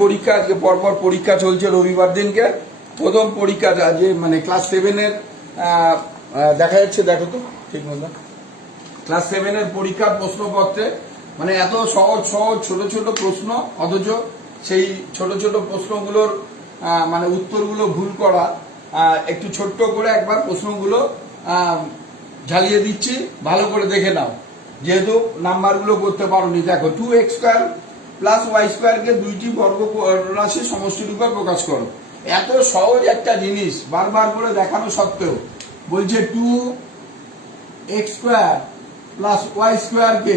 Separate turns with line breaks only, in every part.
পরীক্ষা আজকে পরপর পরীক্ষা চলছে রবিবার দিনকে। প্রথম পরীক্ষাটা যে মানে ক্লাস সেভেনের দেখা যাচ্ছে, দেখো তো, ঠিক মতো ক্লাস সেভেনের পরীক্ষার প্রশ্নপত্রে মানে এত সহজ সহজ, ছোট ছোট প্রশ্ন, অথচ সেই ছোট ছোট প্রশ্নগুলোর মানে উত্তরগুলো ভুল করা একটু ছোট্ট করে একবার প্রশ্নগুলো ঝালিয়ে দিচ্ছি, ভালো করে দেখে নাও। যেহেতু নাম্বারগুলো করতে পারোনি, দেখো two X square plus Y স্কোয়ারকে দুইটি বর্গ রাশি সমষ্টি রূপে প্রকাশ করো। এত সহজ একটা জিনিস, বারবার করে দেখানো সত্ত্বেও। বলছে two X square plus Y স্কোয়ারকে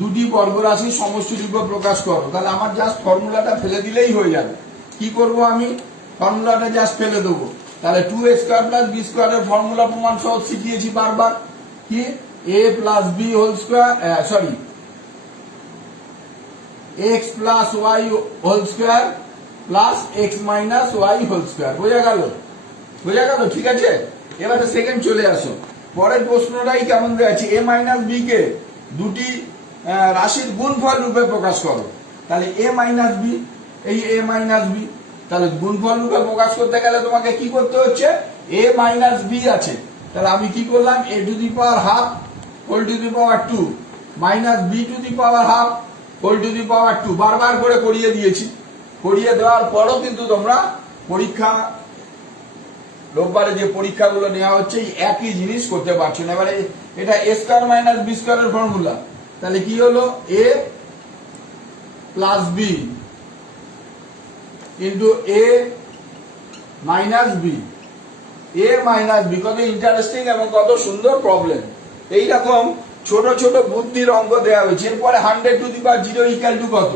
দুটি বর্গরাশি সমষ্টি রূপে প্রকাশ করো। তাহলে আমার জাস্ট ফর্মুলাটা ফেলে দিলেই হয়ে যাবে। কি করব আমি? ফর্মুলাটা জাস্ট ফেলে দেবো। তাহলে two X square plus B স্কোয়ারের ফর্মুলা প্রমাণ সহ শিখিয়েছি বারবার। কি? A plus B whole square sorry X plus Y whole square plus X minus Y whole square বোঝা গেল? বোঝা গেল? ঠিক আছে? এবারে সেকেন্ড চলে আসো। পরের প্রশ্নটাই কেমন দেওয়া এ মাইনাস বি কে দুটি রাশির গুণফল রূপে প্রকাশ করো। তাহলে এ মাইনাস বি এই এ মাইনাস বি তাহলে গুণফল রূপে প্রকাশ করতে গেলে তোমাকে কি করতে হচ্ছে? এ মাইনাস বি আছে। তাহলে আমি কি করলাম? A to the power half whole to the power two minus B to the power half whole to the power two বারবার করে করিয়ে দিয়েছি। করিয়ে দেওয়ার পরও কিন্তু তোমরা পরীক্ষা, রোববারে যে পরীক্ষাগুলো নেওয়া হচ্ছে একই জিনিস করতে পারছ না। এবারে এটা এ মাইনাস বি স্কোয়ারের ফর্মুলা তাহলে কি হলো? A plus B A minus B A minus B কত ইন্টারেস্টিং এবং কত সুন্দর প্রবলেম এইরকম ছোট ছোট বুদ্ধির অঙ্ক দেওয়া হয়েছে। এরপরে hundred to the power zero equal to কত?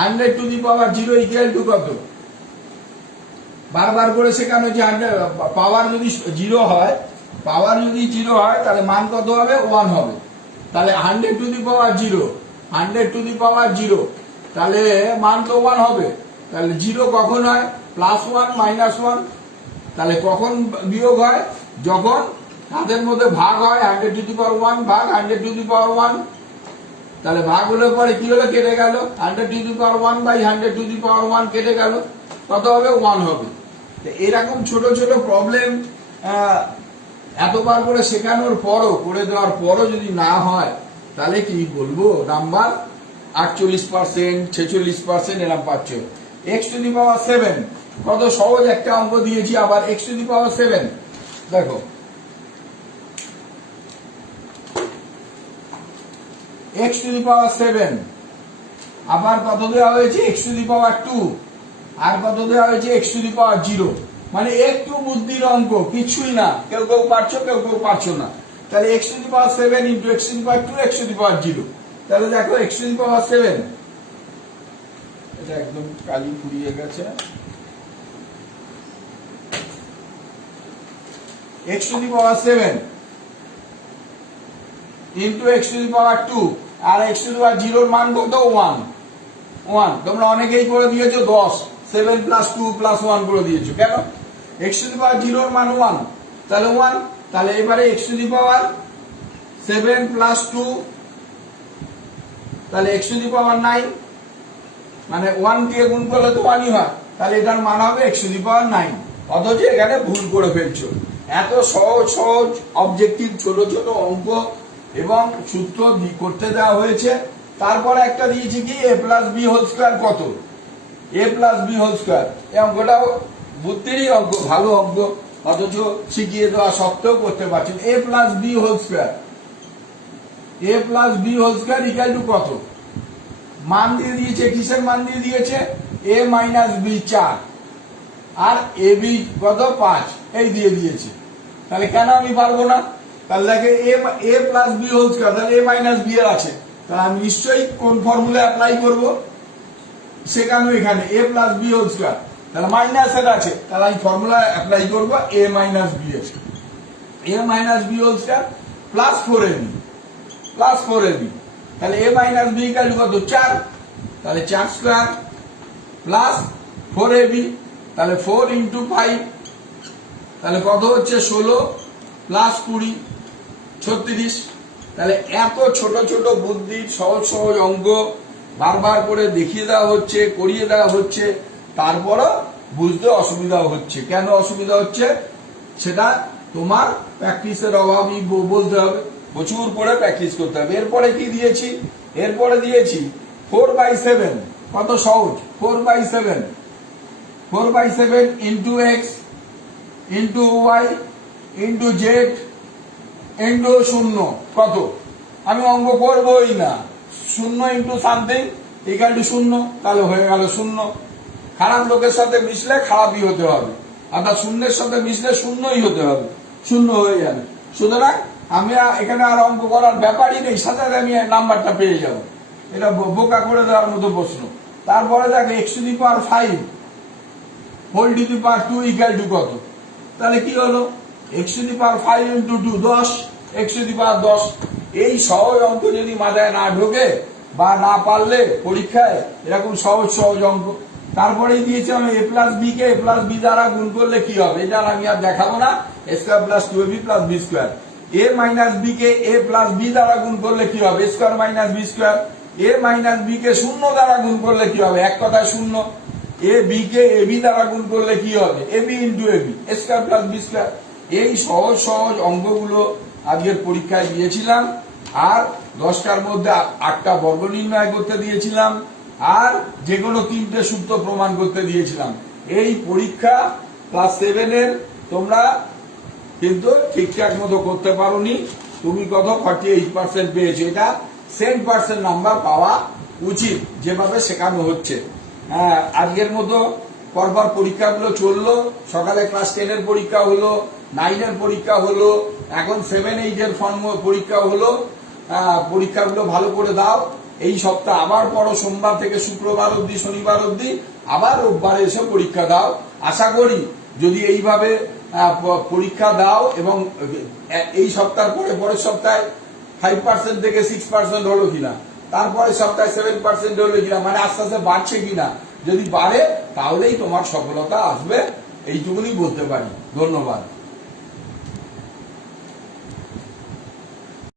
Hundred to the power zero equal to কত? বারবার করে শেখানো যে হান্ড্রেড পাওয়ার যদি জিরো হয় পাওয়ার যদি জিরো হয়, তাহলে মান কত হবে? ওয়ান হবে। তাহলে hundred to the power zero hundred to the power zero তাহলে মান তো ওয়ান হবে। তাহলে জিরো কখন হয়? প্লাস ওয়ান মাইনাস ওয়ান তাহলে কখন বিয়োগ হয়? যখন তাদের মধ্যে ভাগ হয় hundred to the power one ভাগ hundred to the power one তাহলে ভাগ হলে পরে কি হলো? কেটে গেল। Hundred to the power one by hundred to the power one কেটে গেল। কত হবে? ওয়ান হবে। এরকম ছোট ছোট প্রবলেম এতবার করে শেখানোর পরও, করে দেওয়ার পরও যদি না হয়, তাহলে কি বলব? নাম্বার আটচল্লিশ পার্সেন্ট ছেচল্লিশ পার্সেন্ট এরকম পাচ্ছ। X to the power seven কত সহজ একটা অঙ্ক দিয়েছি, আবার X to the power seven দেখো X to the power seven আবার কত দেওয়া হয়েছে? X to the power two আর কত দেওয়া হয়েছে? X to the power zero মানে একটু বুদ্ধির অঙ্ক, কিছুই না। কেউ কেউ পারছ, কেউ কেউ পারছ না। তাহলে X to the power seven into X to the power two X to the power zero তাহলে দেখো X to the power seven এটা একদম কালি ফুরিয়ে গেছে। X to the power seven into X to the power two R X to power জিরোর মান কত ওয়ান ওয়ান তোমরা অনেকেই করে দিয়েছ দশ। Seven plus two plus one করে দিয়েছ। কেন? এক্স টু পাওয়ার জিরোর মান ওয়ান তাহলে ওয়ান তাহলে এবারে X to the power seven plus two তাহলে X to the power nine মানে ওয়ান দিয়ে গুণ করলে তো ওয়ানই হয়। তাহলে এটার মান হবে X to the power nine অথচ এখানে ভুল করে ফেলছো। এত সহজ সহজ অবজেক্টিভ ছোট ছোট অঙ্ক এবং সূত্র করতে দেওয়া হয়েছে। তারপরে একটা দিয়েছি কি? A plus B whole square কত? A plus B whole square এই অঙ্কটাও বুদ্ধিরই অঙ্ক, ভালো অঙ্ক। অথচ শিখিয়ে দেওয়া সত্ত্বেও করতে পারছেন। A plus B whole square A plus B whole square equal to কত? মান দিয়ে দিয়েছে, কিসের মান দিয়ে দিয়েছে? এ মাইনাস বি চার। আর এ বি কত? পাঁচ। এই দিয়ে দিয়েছে। তাহলে কেন আমি পারব না? তাহলে দেখে A A plus B whole square তাহলে এ মাইনাস বি এর আছে। তাহলে আমি নিশ্চয়ই কোন ফর্মুলা অ্যাপ্লাই করব? সেখানে এখানে A plus B whole square তাহলে মাইনাস এর আছে। তাহলে আমি ফর্মুলা অ্যাপ্লাই করব এ মাইনাস বি এর। A minus B whole square plus four A B plus four A B তাহলে এ মাইনাস বি ইকাল কত? চার। তাহলে চার square plus four A B তাহলে ফোর ইন্টু ফাইভ তাহলে কত হচ্ছে? ষোলো। প্লাস কুড়ি, ছত্রিশ। তাহলে এত ছোট ছোট বুদ্ধি, সহজ সহজ অঙ্ক বারবার করে দেখিয়ে দেওয়া হচ্ছে, করিয়ে দেওয়া হচ্ছে, তারপরও বুঝতে অসুবিধা হচ্ছে। কেন অসুবিধা হচ্ছে? সেটা তোমার প্র্যাকটিসের অভাবই বলতে হবে। প্রচুর করে প্র্যাকটিস করতে হবে। এরপরে কি দিয়েছি? এরপরে দিয়েছি ফোর বাই সেভেন কত সহজ? Four by seven four by seven into X into Y into Z into শূন্য। কত? আমি অঙ্ক করবই না। শূন্য ইন্টু সামথিং ইকাল টু শূন্য, তাহলে হয়ে গেল শূন্য। খারাপ লোকের সাথে মিশলে খারাপই হতে হবে। অর্থাৎ শূন্যের সাথে মিশলে শূন্যই হতে হবে। শূন্য হয়ে যাবে। সুতরাং আমি এখানে আর অঙ্ক করার ব্যাপারই নেই। সাথে আমি নাম্বারটা পেয়ে যাব। এটা বোকা করে দেওয়ার মতো প্রশ্ন। তারপরে দেখো X to the power five whole to the power two equal to কত? তাহলে কি হলো? X to the power five the power দশ এই সহজ অঙ্ক যদি মাথায় না ঢোকে বা না পারলে পরীক্ষায় এরকম সহজ সহজ অঙ্ক। তারপরে দিয়েছে আমি এ প্লাস বি কে এ প্লাস বি দ্বারা গুণ করলে কি হবে? এটা আমি আর দেখাবো না। Square plus two B plus B square A minus B K A plus B দ্বারা গুণ করলে কি হবে? Square minus B square A minus B কে শূন্য দ্বারা গুণ করলে কি হবে? এক কথায় শূন্য। এ বি কে এ বি দ্বারা গুণ করলে কি হবে? A B into A B square plus B square এই সহজ সহজ অঙ্কগুলো আজকের পরীক্ষায় দিয়েছিলাম আর দশটার মধ্যে আটটা বর্গ নির্ণয় করতে দিয়েছিলাম আর যে কোনো তিনটে সূত্র প্রমাণ করতে দিয়েছিলাম। এই পরীক্ষা ক্লাস সেভেনের তোমরা কিন্তু ঠিকঠাক মতো করতে পারোনি। তুমি কত? ফর্টি এইট পার্সেন্ট পেয়েছ। এটা সেন্ট পার্সেন্ট নাম্বার পাওয়া উচিত যেভাবে শেখানো হচ্ছে। হ্যাঁ, আজকের মতো পরপর পরীক্ষাগুলো চলল। সকালে ক্লাস টেনের পরীক্ষা হলো। নাইনের পরীক্ষা হলো, এখন সেভেন এইটের ফর্ম পরীক্ষা হলো পরীক্ষাগুলো ভালো করে দাও। এই সপ্তাহ আবার পড়ো, সোমবার থেকে শুক্রবার অবধি, শনিবার অবধি, আবার রোববারে এসে পরীক্ষা দাও। আশা করি যদি এইভাবে পরীক্ষা দাও এবং এই সপ্তাহ পরে, পরের সপ্তাহে ফাইভ পার্সেন্ট থেকে সিক্স পার্সেন্ট হলো কিনা তারপরে সপ্তাহে সেভেন পার্সেন্ট হলো কিনা মানে আস্তে আস্তে বাড়ছে কিনা, যদি বাড়ে, তাহলেই তোমার সফলতা আসবে, এইটুকুনি বলতে পারি। ধন্যবাদ।